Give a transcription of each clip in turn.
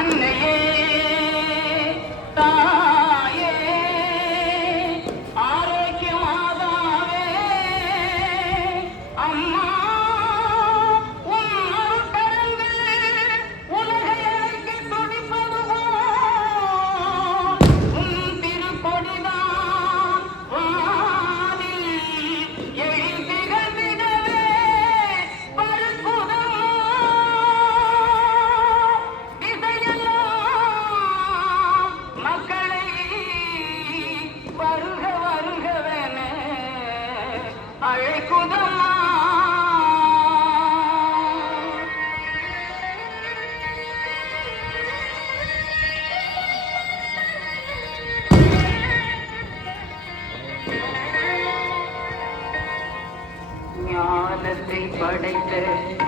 அன்னையே தாயே ஆரோக்கிய மாதாவே அம்மா உன் அருட்கரங்கள் உலகை அழைக்க துடிப்பது போல் உன் திருக்கொடிதான் வானில் எழுந்திடவே பருக்குதம் திசையெல்லாம் மக்களை வருக வருகவென அழைக்குதம்மா. ஞானத்தை படைத்த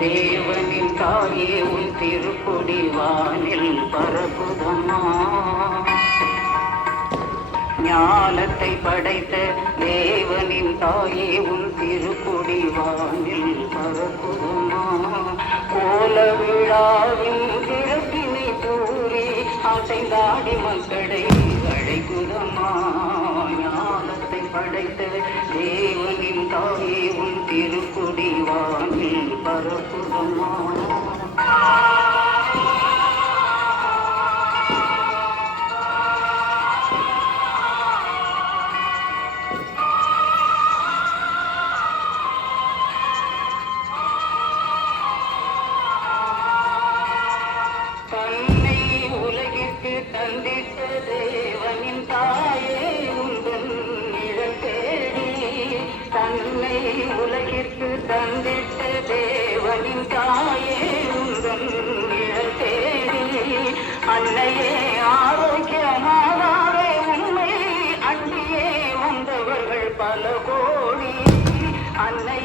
தேவனின் தாயே உன் திருக்கொடி வானில் பரப்புதம்மா. ஞானத்தை படைத்த தேவனின் தாயே உன் திருக்கொடி வானில் பரப்புதம்மா. கோல விழாவின் திறப்பினை கூறி அசைந்தாடி மக்களை அழைக்குதம்மா. ஞானத்தை படைத்த தேவனின் தாயே உன் திருக்குடி வானில் பரப்புதம்மா. தன்னை உலகிற்கு தந்திட்ட தேவனின் தாயே உந்தன் நிழல் தேடி. தன்னை உலகிற்கு தந்திட்ட தேவனின் தாயே உந்தன் நிழல் தேடி. அன்னையே ஆரோக்கியமாகவே உண்மை அன்றியே வந்தவர்கள் பல கோடி. அன்னை